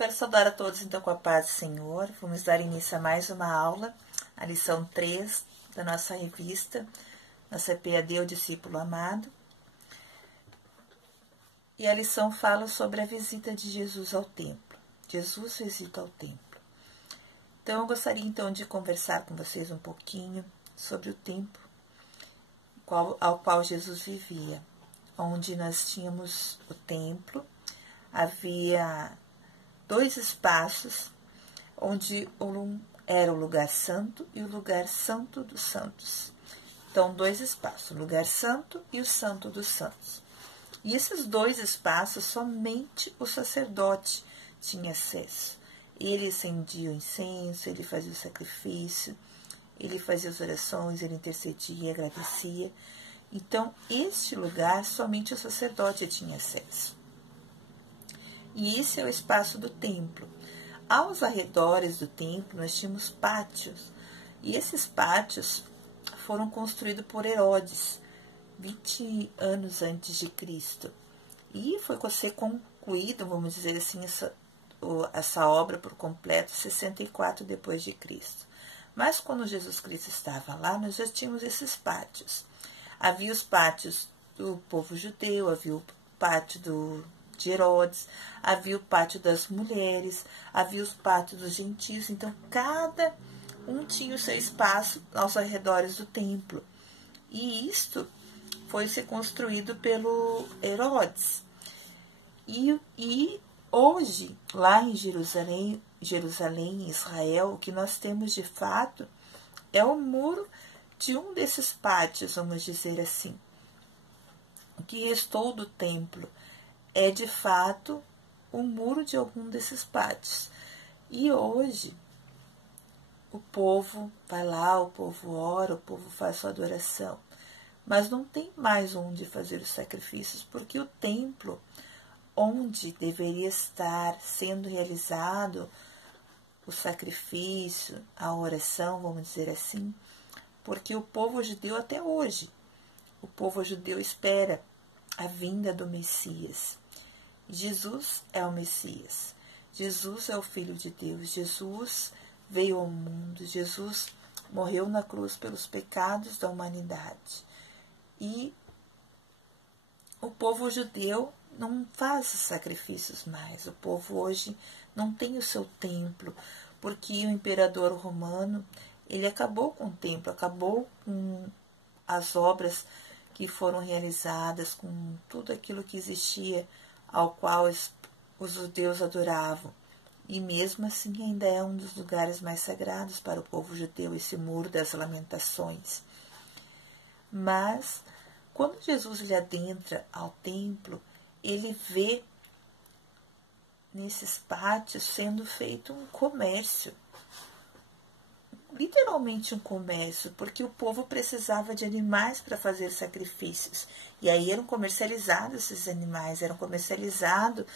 Quero saudar a todos, então, com a paz do Senhor. Vamos dar início a mais uma aula, a lição 3 da nossa revista, nossa PAD, o Discípulo Amado. E a lição fala sobre a visita de Jesus ao templo. Jesus visita ao templo. Então, eu gostaria, então, de conversar com vocês um pouquinho sobre o templo ao qual Jesus vivia, onde nós tínhamos o templo, havia 2 espaços, onde era o lugar santo e o lugar santo dos santos. Então, 2 espaços, o lugar santo e o santo dos santos. E esses 2 espaços, somente o sacerdote tinha acesso. Ele acendia o incenso, ele fazia o sacrifício, ele fazia as orações, ele intercedia, agradecia. Então, este lugar, somente o sacerdote tinha acesso. E esse é o espaço do templo. Aos arredores do templo, nós tínhamos pátios. E esses pátios foram construídos por Herodes, 20 anos antes de Cristo. E foi ser concluído, vamos dizer assim, essa obra por completo, 64 depois de Cristo. Mas quando Jesus Cristo estava lá, nós já tínhamos esses pátios. Havia os pátios do povo judeu, havia o pátio de Herodes, havia o pátio das mulheres, havia os pátios dos gentios. Então, cada um tinha o seu espaço aos arredores do templo. E isto foi ser construído pelo Herodes. E hoje, lá em Jerusalém, Israel, o que nós temos de fato é o muro de um desses pátios, vamos dizer assim. O que restou do templo é, de fato, o muro de algum desses pátios. E hoje, o povo vai lá, o povo ora, o povo faz sua adoração. Mas não tem mais onde fazer os sacrifícios, porque o templo, onde deveria estar sendo realizado o sacrifício, a oração, vamos dizer assim, porque o povo judeu até hoje, o povo judeu espera a vinda do Messias. Jesus é o Messias, Jesus é o Filho de Deus, Jesus veio ao mundo, Jesus morreu na cruz pelos pecados da humanidade. E o povo judeu não faz os sacrifícios mais, o povo hoje não tem o seu templo, porque o imperador romano, ele acabou com o templo, acabou com as obras que foram realizadas, com tudo aquilo que existia, ao qual os judeus adoravam. E mesmo assim ainda é um dos lugares mais sagrados para o povo judeu, esse Muro das Lamentações. Mas, quando Jesus ele adentra ao templo, ele vê nesses pátios sendo feito um comércio. Literalmente um comércio, porque o povo precisava de animais para fazer sacrifícios. E aí eram comercializados esses animais, eram comercializados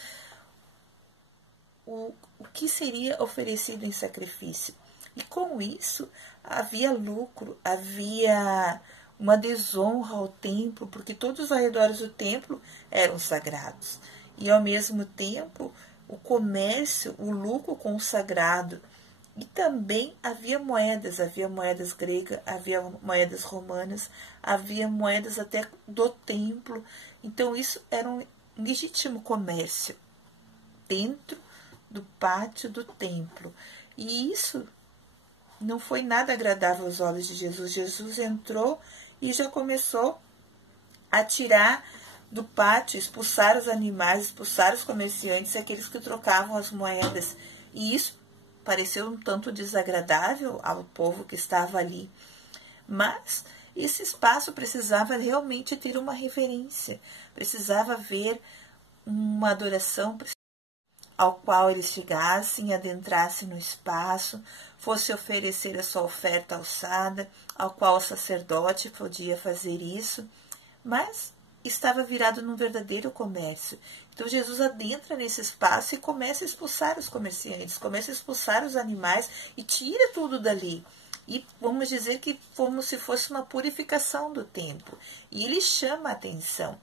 o que seria oferecido em sacrifício. E com isso havia lucro, havia uma desonra ao templo, porque todos os arredores do templo eram sagrados. E ao mesmo tempo, o comércio, o lucro com o sagrado. E também havia moedas gregas, havia moedas romanas, havia moedas até do templo. Então isso era um legítimo comércio dentro do pátio do templo. E isso não foi nada agradável aos olhos de Jesus. Jesus entrou e já começou a tirar do pátio, expulsar os animais, expulsar os comerciantes, aqueles que trocavam as moedas. E isso pareceu um tanto desagradável ao povo que estava ali. Mas esse espaço precisava realmente ter uma reverência, precisava haver uma adoração ao qual eles chegassem, adentrassem no espaço, fosse oferecer a sua oferta alçada, ao qual o sacerdote podia fazer isso, mas estava virado num verdadeiro comércio. Então Jesus adentra nesse espaço e começa a expulsar os comerciantes, começa a expulsar os animais e tira tudo dali. E vamos dizer que como se fosse uma purificação do templo. E ele chama a atenção.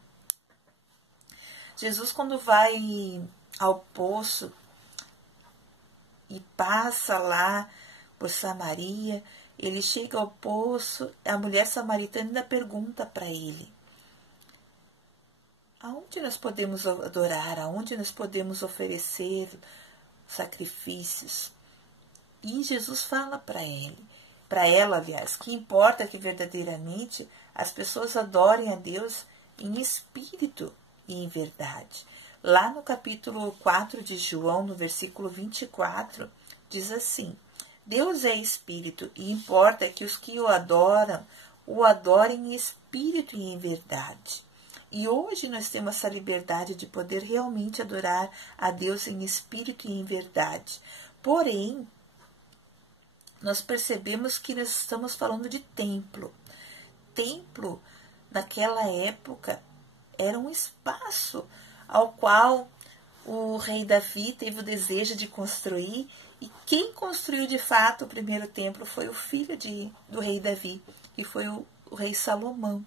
Jesus, quando vai ao poço e passa lá por Samaria. Ele chega ao poço, a mulher samaritana ainda pergunta para ele: aonde nós podemos adorar, aonde nós podemos oferecer sacrifícios? E Jesus fala para ela, aliás, que importa que verdadeiramente as pessoas adorem a Deus em espírito e em verdade. Lá no capítulo 4 de João, no versículo 24, diz assim: Deus é espírito e importa que os que o adorem em espírito e em verdade. E hoje nós temos essa liberdade de poder realmente adorar a Deus em espírito e em verdade. Porém, nós percebemos que nós estamos falando de templo. Templo, naquela época, era um espaço ao qual o rei Davi teve o desejo de construir, e quem construiu de fato o primeiro templo foi o filho do rei Davi, que foi o rei Salomão.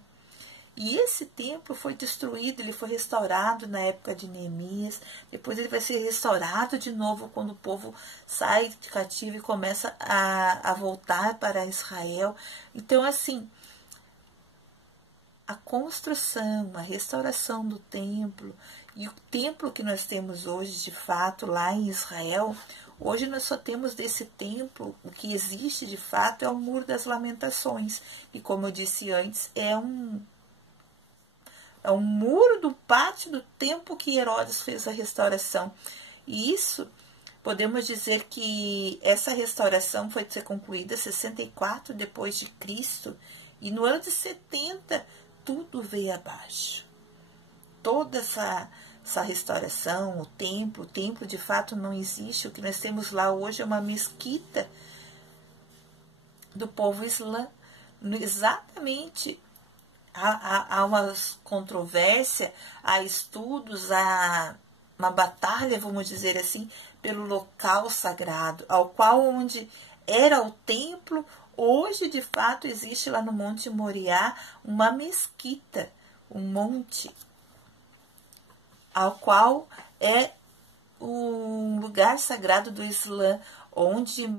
E esse templo foi destruído, ele foi restaurado na época de Neemias, depois ele vai ser restaurado de novo quando o povo sai de cativo e começa a voltar para Israel. Então, assim, a construção, a restauração do templo e o templo que nós temos hoje, de fato, lá em Israel, hoje nós só temos desse templo, o que existe de fato é o Muro das Lamentações, e como eu disse antes, é um muro do pátio do tempo que Herodes fez a restauração. E isso, podemos dizer que essa restauração foi ser concluída em 64 depois de Cristo, e no ano de 70 tudo veio abaixo. Toda essa restauração, o templo de fato não existe. O que nós temos lá hoje é uma mesquita do povo islã. Exatamente. Há uma controvérsia, há estudos, há uma batalha, vamos dizer assim, pelo local sagrado, ao qual onde era o templo, hoje de fato existe lá no Monte Moriá uma mesquita, um monte, ao qual é um lugar sagrado do Islã, onde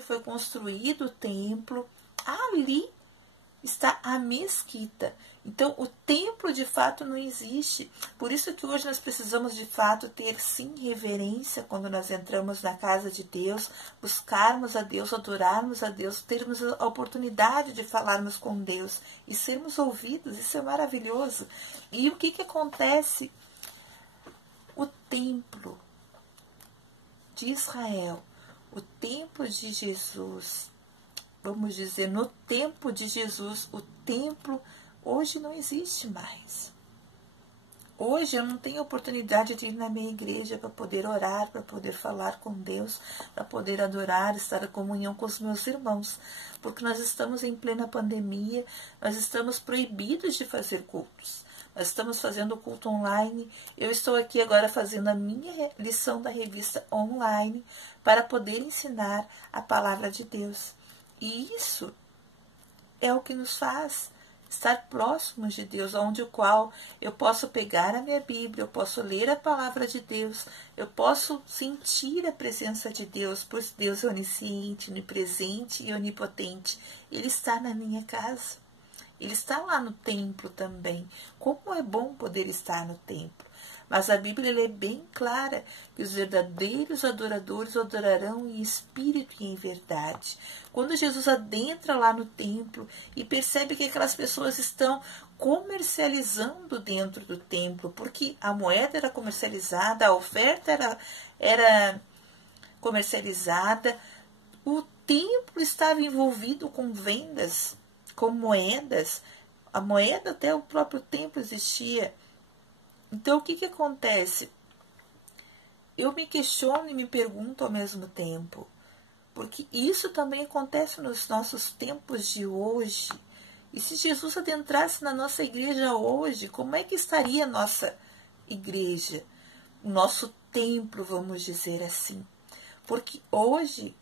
foi construído o templo. Ali está a mesquita. Então, o templo de fato não existe. Por isso que hoje nós precisamos de fato ter sim reverência quando nós entramos na casa de Deus, buscarmos a Deus, adorarmos a Deus, termos a oportunidade de falarmos com Deus e sermos ouvidos. Isso é maravilhoso. E o que acontece? O templo de Israel, o templo de Jesus, vamos dizer, no tempo de Jesus, o templo hoje não existe mais. Hoje eu não tenho oportunidade de ir na minha igreja para poder orar, para poder falar com Deus, para poder adorar, estar em comunhão com os meus irmãos, porque nós estamos em plena pandemia, nós estamos proibidos de fazer cultos. Nós estamos fazendo culto online. Eu estou aqui agora fazendo a minha lição da revista online para poder ensinar a palavra de Deus. E isso é o que nos faz estar próximos de Deus, onde o qual eu posso pegar a minha Bíblia, eu posso ler a palavra de Deus, eu posso sentir a presença de Deus, pois Deus é onisciente, onipresente e onipotente. Ele está na minha casa, ele está lá no templo também. Como é bom poder estar no templo. Mas a Bíblia é bem clara que os verdadeiros adoradores adorarão em espírito e em verdade. Quando Jesus adentra lá no templo e percebe que aquelas pessoas estão comercializando dentro do templo, porque a moeda era comercializada, a oferta era comercializada, o templo estava envolvido com vendas, com moedas, a moeda até o próprio templo existia. Então, o que acontece? Eu me questiono e me pergunto ao mesmo tempo, porque isso também acontece nos nossos tempos de hoje. E se Jesus adentrasse na nossa igreja hoje, como é que estaria a nossa igreja? O nosso templo, vamos dizer assim. Porque hoje,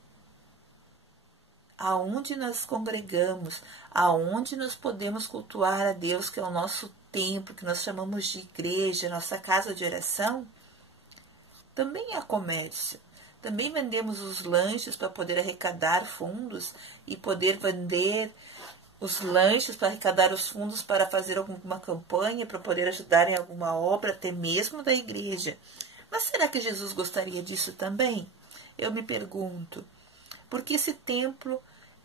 aonde nós congregamos, aonde nós podemos cultuar a Deus, que é o nosso templo, que nós chamamos de igreja, nossa casa de oração, também há comércio, Também vendemos os lanches para poder arrecadar fundos e poder vender os lanches para arrecadar os fundos para fazer alguma campanha, para poder ajudar em alguma obra, até mesmo da igreja. Mas será que Jesus gostaria disso também? Eu me pergunto. Porque esse templo,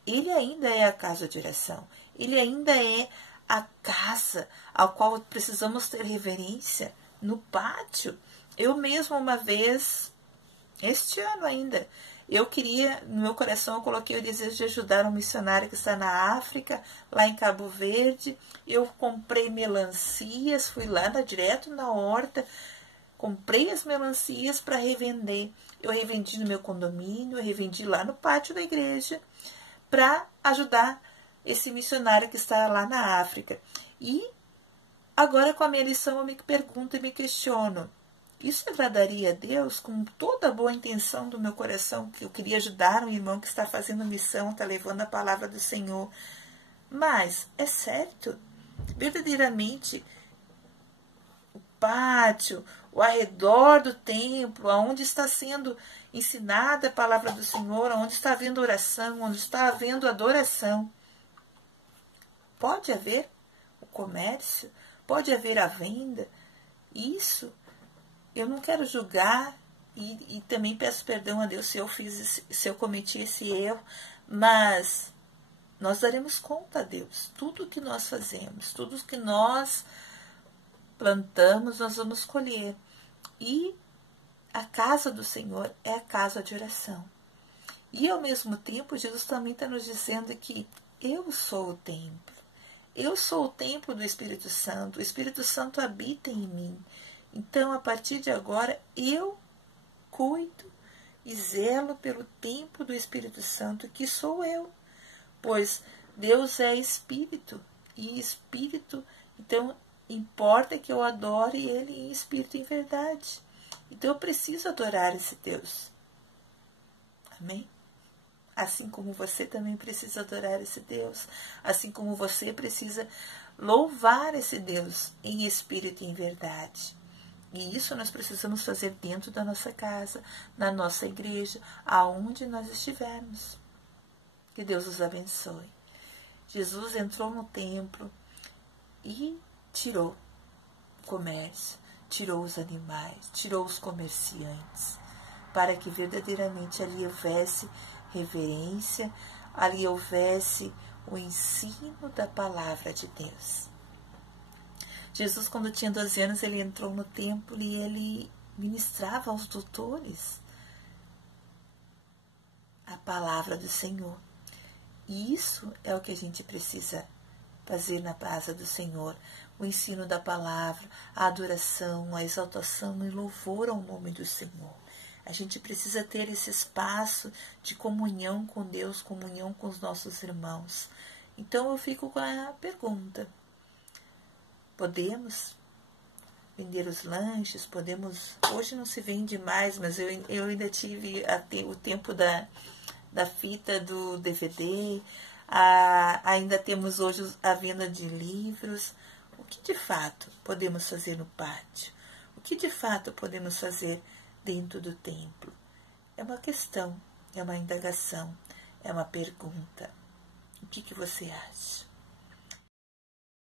ele ainda é a casa de oração. Ele ainda é a casa ao qual precisamos ter reverência no pátio. Eu mesma uma vez, este ano ainda, eu queria, no meu coração, eu coloquei o desejo de ajudar um missionário que está na África, lá em Cabo Verde. Eu comprei melancias, fui lá direto na horta, comprei as melancias para revender. Eu revendi no meu condomínio, eu revendi lá no pátio da igreja, para ajudar esse missionário que está lá na África. E agora, com a minha lição, eu me pergunto e me questiono: isso agradaria a Deus, com toda a boa intenção do meu coração, que eu queria ajudar um irmão que está fazendo missão, está levando a palavra do Senhor? Mas é certo, verdadeiramente, o pátio, o arredor do templo, onde está sendo ensinada a palavra do Senhor, onde está havendo oração, onde está havendo adoração, pode haver o comércio, pode haver a venda. Isso eu não quero julgar e também peço perdão a Deus se eu cometi esse erro, mas nós daremos conta a Deus. Tudo que nós fazemos, tudo que nós plantamos, nós vamos colher. E a casa do Senhor é a casa de oração. E ao mesmo tempo, Jesus também está nos dizendo que eu sou o templo. Eu sou o templo do Espírito Santo. O Espírito Santo habita em mim. Então, a partir de agora, eu cuido e zelo pelo templo do Espírito Santo, que sou eu. Pois Deus é Espírito. E Espírito, então, importa que eu adore Ele em espírito e em verdade. Então, eu preciso adorar esse Deus. Amém? Assim como você também precisa adorar esse Deus. Assim como você precisa louvar esse Deus em espírito e em verdade. E isso nós precisamos fazer dentro da nossa casa, na nossa igreja, aonde nós estivermos. Que Deus os abençoe. Jesus entrou no templo e tirou o comércio, tirou os animais, tirou os comerciantes, para que verdadeiramente ali houvesse reverência, ali houvesse o ensino da palavra de Deus. Jesus, quando tinha 12 anos, ele entrou no templo e ele ministrava aos doutores a palavra do Senhor. E isso é o que a gente precisa fazer na casa do Senhor. O ensino da palavra, a adoração, a exaltação e louvor ao nome do Senhor. A gente precisa ter esse espaço de comunhão com Deus, comunhão com os nossos irmãos. Então eu fico com a pergunta: podemos vender os lanches? Podemos... Hoje não se vende mais, mas eu ainda tive o tempo da fita do DVD. Ainda temos hoje a venda de livros. O que de fato podemos fazer no pátio? O que de fato podemos fazer dentro do templo? É uma questão, é uma indagação, é uma pergunta. O que você acha?